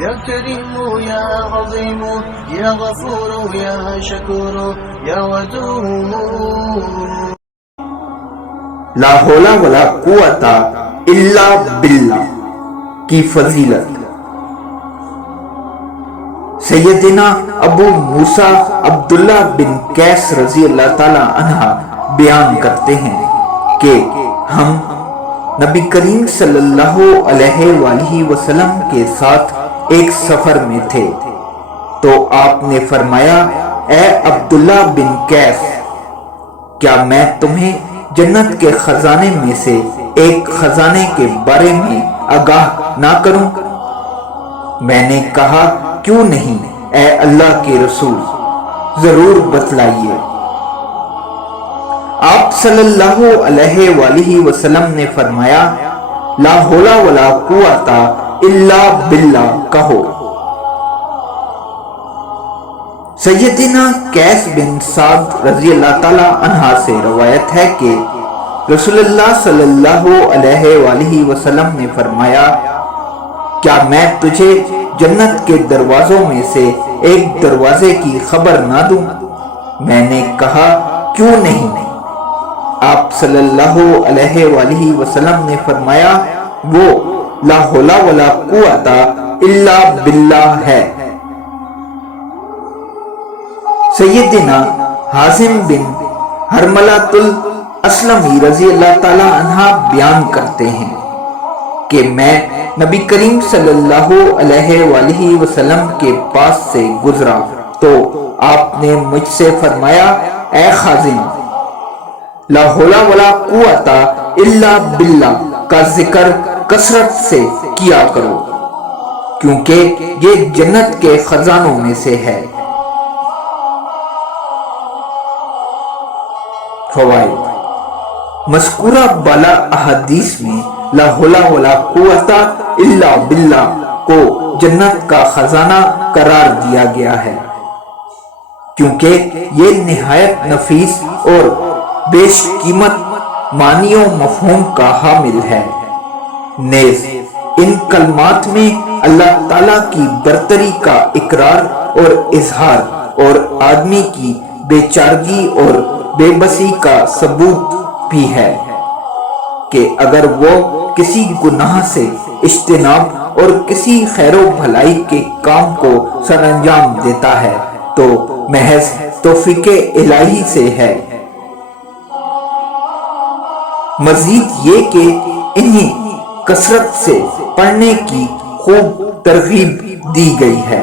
يا كريم يا عظيم يا غفور يا شكور يا ودود. لا حول ولا قوت الا باللہ کی فضیلت سیدنا ابو موسیٰ عبداللہ بن قیس رضی اللہ تعالی عنہ بیان کرتے ہیں کہ ہم نبی کریم صلی اللہ علیہ وآلہ وسلم کے ساتھ ایک سفر میں تھے تو آپ نے فرمایا اے عبداللہ بن قیس کیا میں تمہیں جنت کے خزانے میں سے ایک خزانے کے بارے میں آگاہ نہ کروں؟ میں نے کہا کیوں نہیں اے اللہ کے رسول، ضرور بتلائیے۔ آپ صلی اللہ علیہ وآلہ وسلم نے فرمایا لا حول ولا قوت الا باللہ کہو۔ سیدنا قیس بن سعد رضی اللہ تعالی عنہ سے روایت ہے کہ رسول اللہ صلی اللہ علیہ وآلہ وسلم نے فرمایا کیا میں تجھے جنت کے دروازوں میں سے ایک دروازے کی خبر نہ دوں؟ میں نے کہا کیوں نہیں؟ آپ صلی اللہ علیہ وآلہ وسلم نے فرمایا وہ لا حول ولا قوت الا باللہ ہے۔ سیدنا حازم بن حرملۃ الاسلمی رضی اللہ تعالی عنہ بیان کرتے ہیں کہ میں نبی کریم صلی اللہ علیہ وآلہ وسلم کے پاس سے گزرا تو آپ نے مجھ سے فرمایا اے حازم لا حول ولا قوت الا باللہ کا ذکر کثرت سے کیا کرو کیونکہ یہ جنت کے خزانوں میں سے ہے۔ فوائد مذکورہ بالا احادیث میں لا حول ولا قوت الا باللہ کو جنت کا خزانہ قرار دیا گیا ہے کیونکہ یہ نہایت نفیس اور بیش قیمت معنی و مفہوم کا حامل ہے۔ نیز ان کلمات میں اللہ تعالیٰ کی برتری کا اقرار اور اظہار اور آدمی کی بے چارگی اور بے بسی کا ثبوت بھی ہے کہ اگر وہ کسی گناہ سے اجتناب اور کسی خیر و بھلائی کے کام کو سر انجام دیتا ہے تو محض توفیق الہی سے ہے۔ مزید یہ کہ انہیں کثرت سے پڑھنے کی خوب ترغیب دی گئی ہے۔